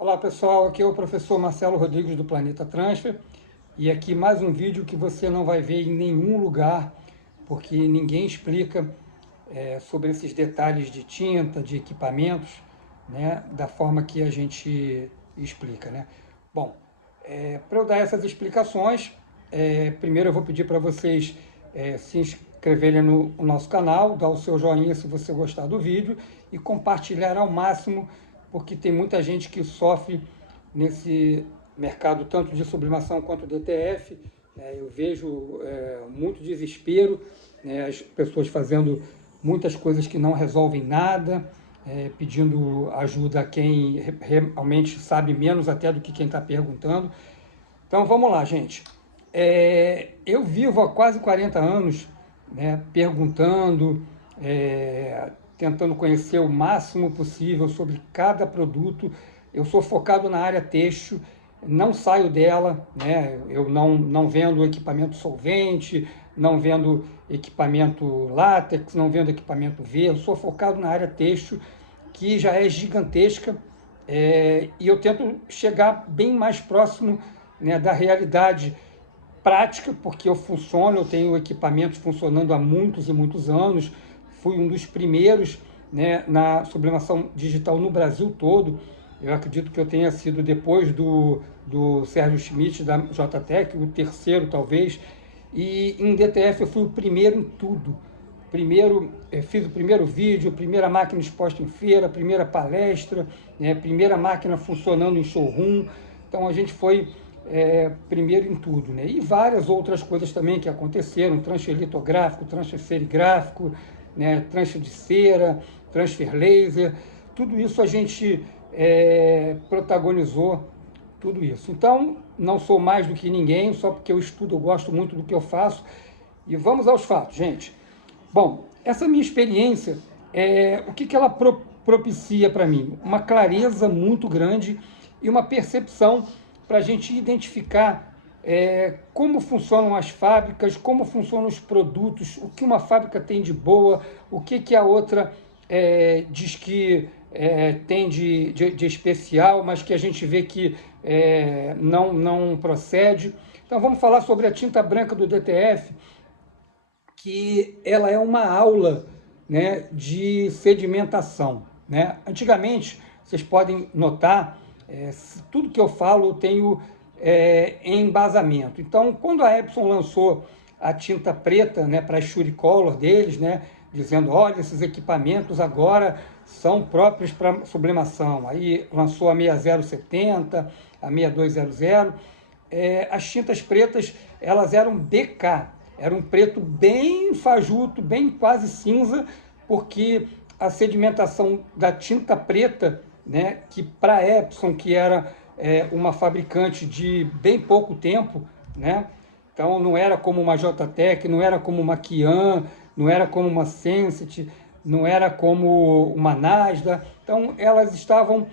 Olá pessoal, aqui é o professor Marcelo Rodrigues do Planeta Transfer e aqui mais um vídeo que você não vai ver em nenhum lugar, porque ninguém explica sobre esses detalhes de tinta, de equipamentos, né, da forma que a gente explica, né? Bom, para eu dar essas explicações, primeiro eu vou pedir para vocês se inscreverem no nosso canal, dar o seu joinha se você gostar do vídeo e compartilhar ao máximo, porque tem muita gente que sofre nesse mercado, tanto de sublimação quanto DTF. Eu vejo muito desespero, as pessoas fazendo muitas coisas que não resolvem nada, pedindo ajuda a quem realmente sabe menos até do que quem está perguntando. Então vamos lá, gente. Eu vivo há quase 40 anos, né, perguntando, tentando conhecer o máximo possível sobre cada produto. Eu sou focado na área têxtil, não saio dela, né? Eu não vendo equipamento solvente, não vendo equipamento látex, não vendo equipamento V, eu sou focado na área têxtil, que já é gigantesca, e eu tento chegar bem mais próximo, né, da realidade prática, porque eu funciono, eu tenho equipamentos funcionando há muitos e muitos anos, fui um dos primeiros, né, na sublimação digital no Brasil todo. Eu acredito que eu tenha sido, depois do Sérgio Schmidt, da JTEC, o terceiro talvez, e em DTF eu fui o primeiro em tudo. Fiz o primeiro vídeo, a primeira máquina exposta em feira, a primeira palestra, né, primeira máquina funcionando em showroom. Então a gente foi primeiro em tudo, né? E várias outras coisas também que aconteceram: transfer litográfico, transfer serigráfico, né, transfer de cera, transfer laser, tudo isso a gente protagonizou, tudo isso. Então, não sou mais do que ninguém, só porque eu estudo, eu gosto muito do que eu faço. E vamos aos fatos, gente. Bom, essa minha experiência, o que ela propicia para mim? Uma clareza muito grande e uma percepção para a gente identificar como funcionam as fábricas, como funcionam os produtos, o que uma fábrica tem de boa, o que a outra diz que tem de especial, mas que a gente vê que não procede. Então vamos falar sobre a tinta branca do DTF, que ela é uma aula, né, de sedimentação, né? Antigamente, vocês podem notar, tudo que eu falo eu tenho embasamento. Então, quando a Epson lançou a tinta preta, né, para a Suricolor deles, né, dizendo, olha, esses equipamentos agora são próprios para sublimação. Aí lançou a 6070, a 6200. As tintas pretas, elas eram BK, era um preto bem fajuto, bem quase cinza, porque a sedimentação da tinta preta, né, que para a Epson, que era uma fabricante de bem pouco tempo, né, então não era como uma JTEC, não era como uma Kian, não era como uma Senseit, não era como uma Nasda. Então elas estavam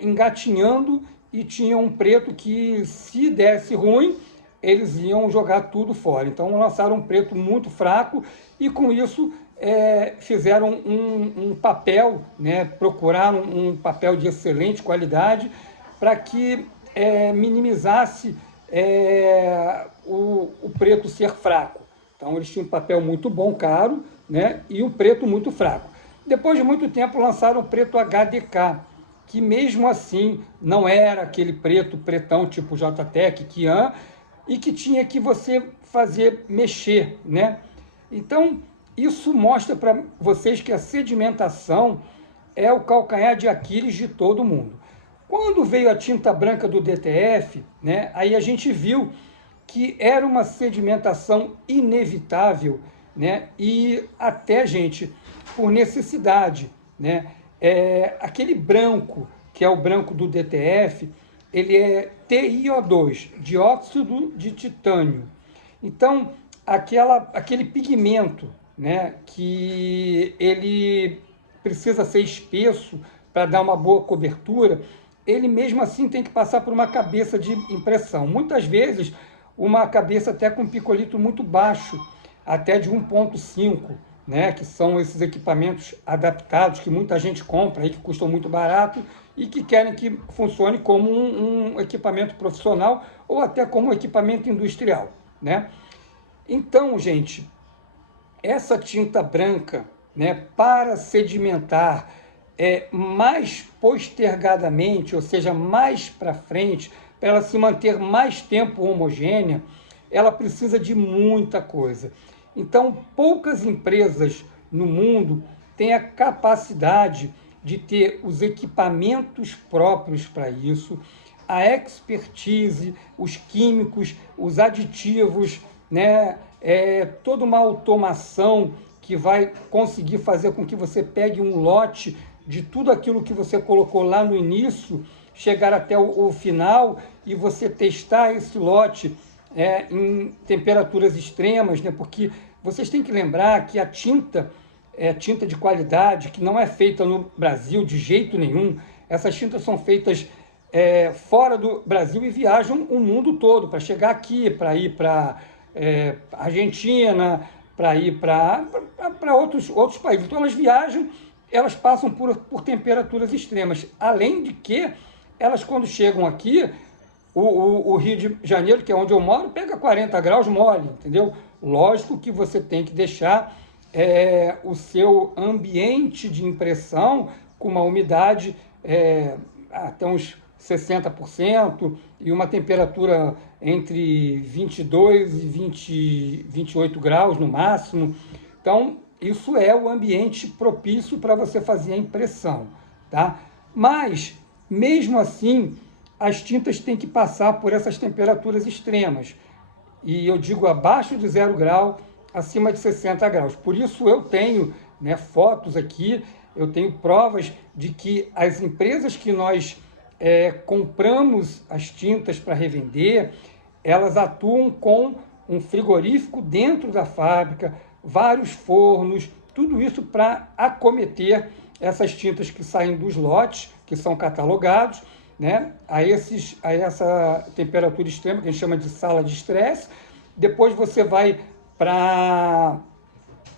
engatinhando e tinham um preto que, se desse ruim, eles iam jogar tudo fora. Então lançaram um preto muito fraco e com isso fizeram um papel, né, procuraram um papel de excelente qualidade para que minimizasse o preto ser fraco. Então eles tinham um papel muito bom, caro, né, e um preto muito fraco. Depois de muito tempo lançaram o preto HDK, que mesmo assim não era aquele pretão tipo JTEC, Kian, e que tinha que você fazer mexer, né? Então, isso mostra para vocês que a sedimentação é o calcanhar de Aquiles de todo mundo. Quando veio a tinta branca do DTF, né, aí a gente viu que era uma sedimentação inevitável, né, e até, gente, por necessidade, né? Aquele branco, que é o branco do DTF, ele é TiO2, dióxido de titânio. Então, aquele pigmento, né, que ele precisa ser espesso para dar uma boa cobertura, ele mesmo assim tem que passar por uma cabeça de impressão. Muitas vezes, uma cabeça até com picolito muito baixo, até de 1,5, né, que são esses equipamentos adaptados que muita gente compra, aí, que custam muito barato e que querem que funcione como um equipamento profissional ou até como um equipamento industrial, né? Então, gente, essa tinta branca, né, para sedimentar mais postergadamente, ou seja, mais para frente, para ela se manter mais tempo homogênea, ela precisa de muita coisa. Então, poucas empresas no mundo têm a capacidade de ter os equipamentos próprios para isso, a expertise, os químicos, os aditivos, né? Toda uma automação que vai conseguir fazer com que você pegue um lote de tudo aquilo que você colocou lá no início, chegar até o final e você testar esse lote em temperaturas extremas, né? Porque vocês têm que lembrar que a tinta é tinta de qualidade, que não é feita no Brasil de jeito nenhum. Essas tintas são feitas fora do Brasil e viajam o mundo todo para chegar aqui, para ir para Argentina, para ir para outros países. Então elas viajam, elas passam por temperaturas extremas. Além de que elas, quando chegam aqui, o Rio de Janeiro, que é onde eu moro, pega 40 graus mole, entendeu? Lógico que você tem que deixar o seu ambiente de impressão com uma umidade até uns 60% e uma temperatura entre 22 e 28 graus no máximo. Então, isso é o ambiente propício para você fazer a impressão, tá? Mas, mesmo assim, as tintas têm que passar por essas temperaturas extremas. E eu digo abaixo de 0 grau, acima de 60 graus. Por isso eu tenho, né, fotos aqui, eu tenho provas de que as empresas que nós compramos as tintas para revender, elas atuam com um frigorífico dentro da fábrica, vários fornos, tudo isso para acometer essas tintas que saem dos lotes, que são catalogados, né, a essa temperatura extrema, que a gente chama de sala de estresse. Depois você vai para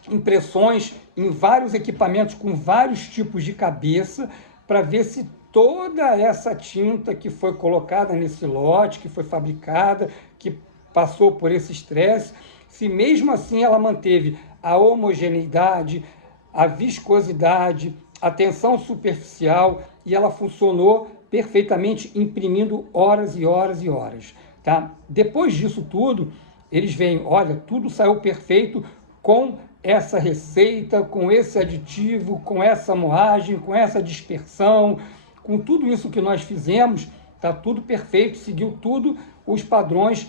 impressões em vários equipamentos com vários tipos de cabeça para ver se toda essa tinta que foi colocada nesse lote, que foi fabricada, que passou por esse estresse, se mesmo assim ela manteve a homogeneidade, a viscosidade, a tensão superficial e ela funcionou perfeitamente, imprimindo horas e horas e horas, tá? Depois disso tudo, eles veem, olha, tudo saiu perfeito com essa receita, com esse aditivo, com essa moagem, com essa dispersão, com tudo isso que nós fizemos, está tudo perfeito, seguiu tudo os padrões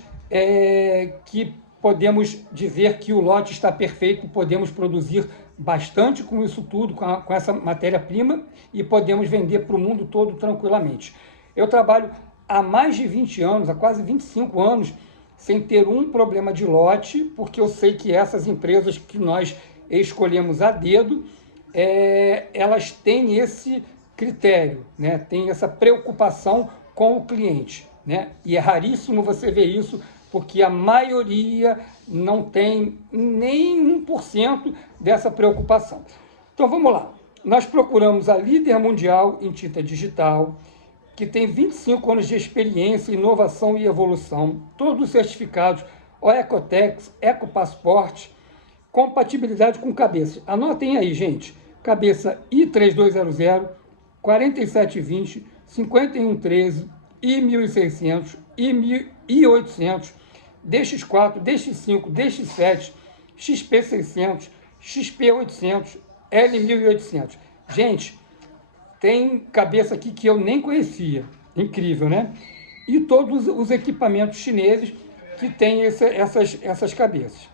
que podemos dizer que o lote está perfeito, podemos produzir bastante com isso tudo, com essa matéria-prima e podemos vender para o mundo todo tranquilamente. Eu trabalho há mais de 20 anos, há quase 25 anos, sem ter um problema de lote, porque eu sei que essas empresas que nós escolhemos a dedo, elas têm esse critério, né? Tem essa preocupação com o cliente, né? E é raríssimo você ver isso, porque a maioria não tem nem 1% dessa preocupação. Então vamos lá, nós procuramos a líder mundial em tinta digital, que tem 25 anos de experiência, inovação e evolução, todos os certificados, o Ecotex, Ecopassport, compatibilidade com cabeças. Anotem aí, gente, cabeça I3200, 4720, 5113, I1600, I800, DX4, DX5, DX7, XP600, XP800, L1800. Gente, tem cabeça aqui que eu nem conhecia. Incrível, né? E todos os equipamentos chineses que têm essas cabeças.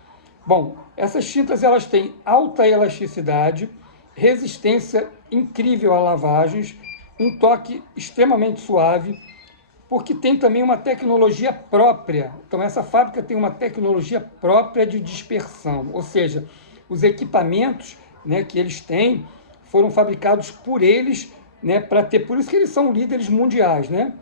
Bom, essas tintas elas têm alta elasticidade, resistência incrível a lavagens, um toque extremamente suave, porque tem também uma tecnologia própria. Então, essa fábrica tem uma tecnologia própria de dispersão, ou seja, os equipamentos, né, que eles têm foram fabricados por eles, né, para ter, por isso que eles são líderes mundiais, né?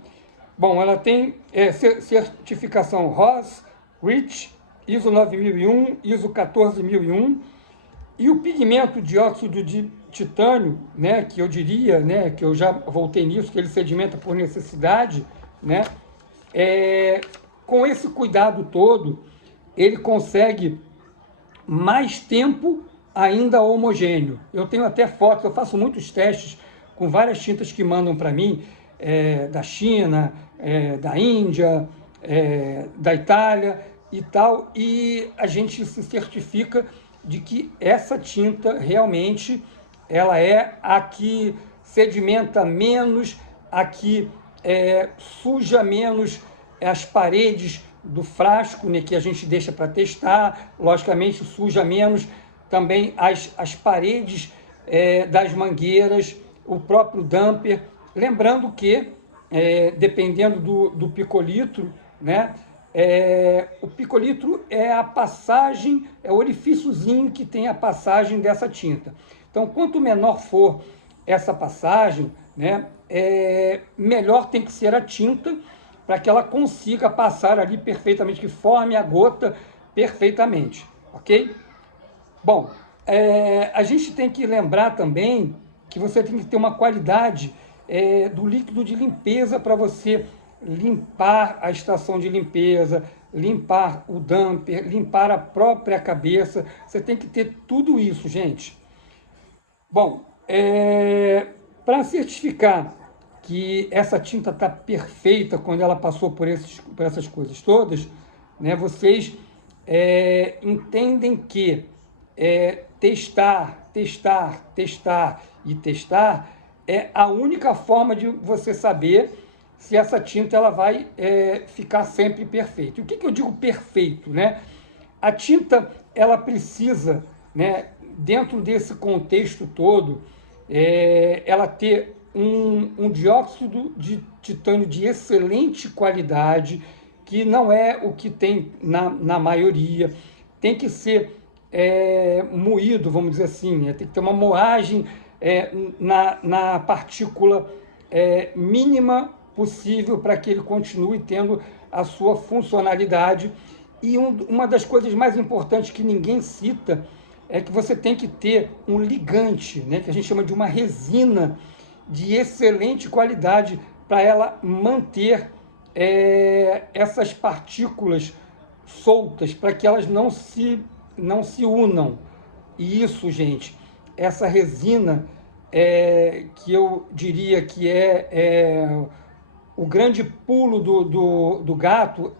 Bom, ela tem certificação RoHS, REACH, ISO 9001, ISO 14001, E o pigmento dióxido de titânio, né, que eu diria, né, que eu já voltei nisso, que ele sedimenta por necessidade, né, com esse cuidado todo, ele consegue mais tempo ainda homogêneo. Eu tenho até fotos, eu faço muitos testes com várias tintas que mandam para mim, da China, da Índia, da Itália e tal, e a gente se certifica de que essa tinta realmente ela é a que sedimenta menos, a que suja menos as paredes do frasco, né, que a gente deixa para testar, logicamente suja menos também as paredes das mangueiras, o próprio dumper. Lembrando que, dependendo do picolitro, né, o picolitro é a passagem, é o orifíciozinho que tem a passagem dessa tinta. Então, quanto menor for essa passagem, né, melhor tem que ser a tinta para que ela consiga passar ali perfeitamente, que forme a gota perfeitamente, ok? Bom, a gente tem que lembrar também que você tem que ter uma qualidade do líquido de limpeza para você limpar a estação de limpeza, limpar o dumper, limpar a própria cabeça. Você tem que ter tudo isso, gente. Bom, para certificar que essa tinta está perfeita quando ela passou por essas coisas todas, né, vocês entendem que testar e testar é a única forma de você saber se essa tinta ela vai ficar sempre perfeita. E o que eu digo perfeito, né? A tinta ela precisa, né, dentro desse contexto todo, ela ter um dióxido de titânio de excelente qualidade, que não é o que tem na maioria. Tem que ser moído, vamos dizer assim, né? Tem que ter uma moagem na partícula mínima possível para que ele continue tendo a sua funcionalidade. E uma das coisas mais importantes que ninguém cita é que você tem que ter um ligante, né, que a gente chama de uma resina de excelente qualidade para ela manter essas partículas soltas, para que elas não se unam. E isso, gente, essa resina que eu diria que o grande pulo do gato,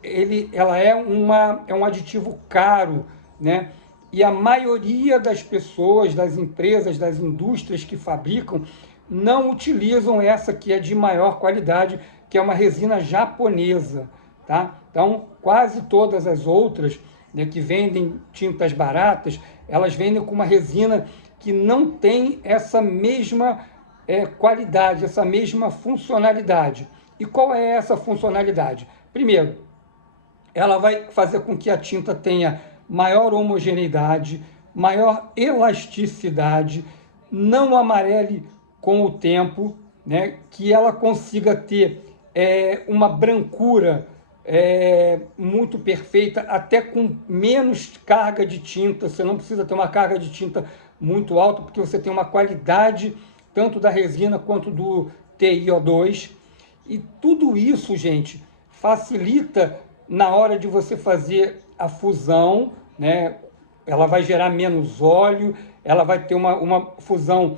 ela é um aditivo caro, né? E a maioria das pessoas, das empresas, das indústrias que fabricam, não utilizam essa que é de maior qualidade, que é uma resina japonesa, tá? Então, quase todas as outras, né, que vendem tintas baratas, elas vendem com uma resina que não tem essa mesma qualidade, essa mesma funcionalidade. E qual é essa funcionalidade? Primeiro, ela vai fazer com que a tinta tenha maior homogeneidade, maior elasticidade, não amarele com o tempo, né? Que ela consiga ter uma brancura muito perfeita, até com menos carga de tinta. Você não precisa ter uma carga de tinta muito alta, porque você tem uma qualidade tanto da resina quanto do TiO2. E tudo isso, gente, facilita na hora de você fazer a fusão, né? Ela vai gerar menos óleo, ela vai ter uma fusão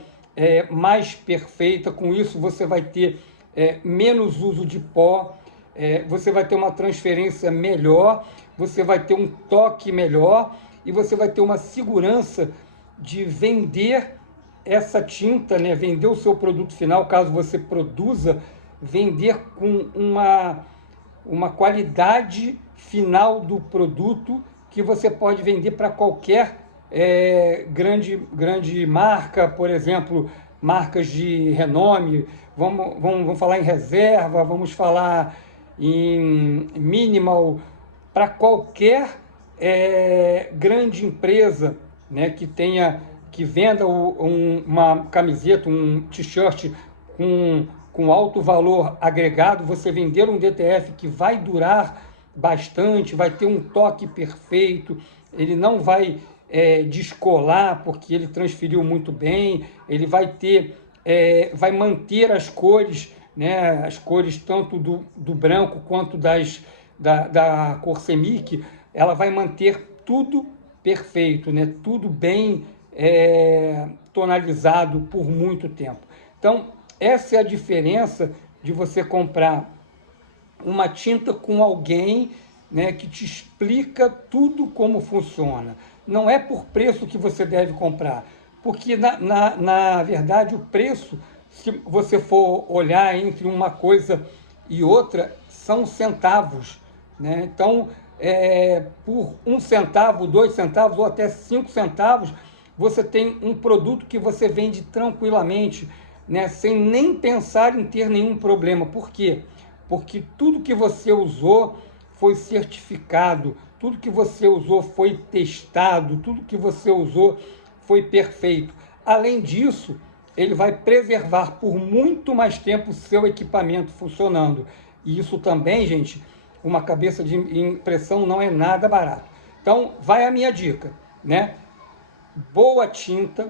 mais perfeita. Com isso, você vai ter menos uso de pó, você vai ter uma transferência melhor, você vai ter um toque melhor e você vai ter uma segurança de vender essa tinta, né? Vender o seu produto final, caso você produza, vender com uma qualidade final do produto que você pode vender para qualquer grande marca, por exemplo, marcas de renome. Vamos falar em Reserva, vamos falar em Minimal, para qualquer grande empresa, né, que venda uma camiseta, um t-shirt com alto valor agregado. Você vender um DTF que vai durar bastante, vai ter um toque perfeito, ele não vai descolar, porque ele transferiu muito bem, ele vai vai manter as cores, né, as cores tanto do branco quanto da cor semic, ela vai manter tudo perfeito, né, tudo bem tonalizado por muito tempo. Então, essa é a diferença de você comprar uma tinta com alguém, né, que te explica tudo como funciona. Não é por preço que você deve comprar, porque na verdade o preço, se você for olhar entre uma coisa e outra, são centavos, né? Então, por 1 centavo, 2 centavos ou até 5 centavos, você tem um produto que você vende tranquilamente, né, sem nem pensar em ter nenhum problema. Por quê? Porque tudo que você usou foi certificado, tudo que você usou foi testado, tudo que você usou foi perfeito. Além disso, ele vai preservar por muito mais tempo o seu equipamento funcionando. E isso também, gente, uma cabeça de impressão não é nada barato. Então, vai a minha dica, né? Boa tinta,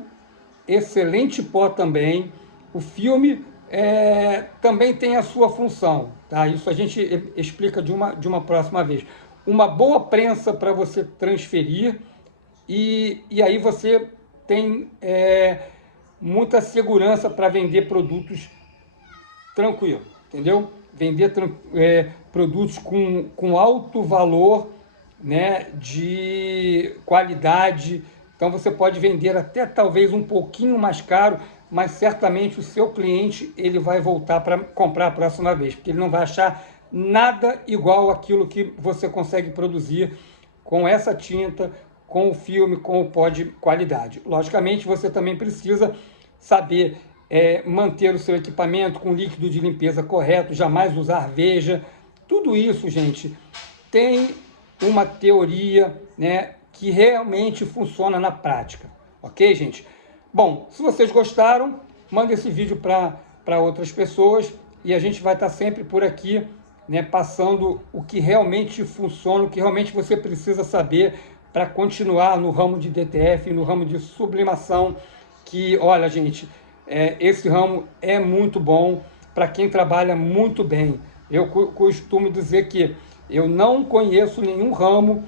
excelente pó também. O filme também tem a sua função, tá? Isso a gente explica de uma próxima vez. Uma boa prensa para você transferir e aí você tem muita segurança para vender produtos tranquilo, entendeu? Vender produtos com alto valor, né, de qualidade. Então você pode vender até talvez um pouquinho mais caro, mas certamente o seu cliente ele vai voltar para comprar a próxima vez, porque ele não vai achar nada igual àquilo que você consegue produzir com essa tinta, com o filme, com o pó de qualidade. Logicamente, você também precisa saber manter o seu equipamento com líquido de limpeza correto, jamais usar veja. Tudo isso, gente, tem uma teoria, né, que realmente funciona na prática. Ok, gente? Bom, se vocês gostaram, manda esse vídeo para outras pessoas e a gente vai estar sempre por aqui, né, passando o que realmente funciona, o que realmente você precisa saber para continuar no ramo de DTF, no ramo de sublimação, que, olha, gente, esse ramo é muito bom para quem trabalha muito bem. Eu costumo dizer que eu não conheço nenhum ramo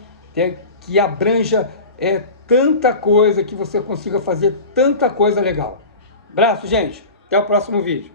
que abranja tanta coisa, que você consiga fazer tanta coisa legal. Abraço, gente. Até o próximo vídeo.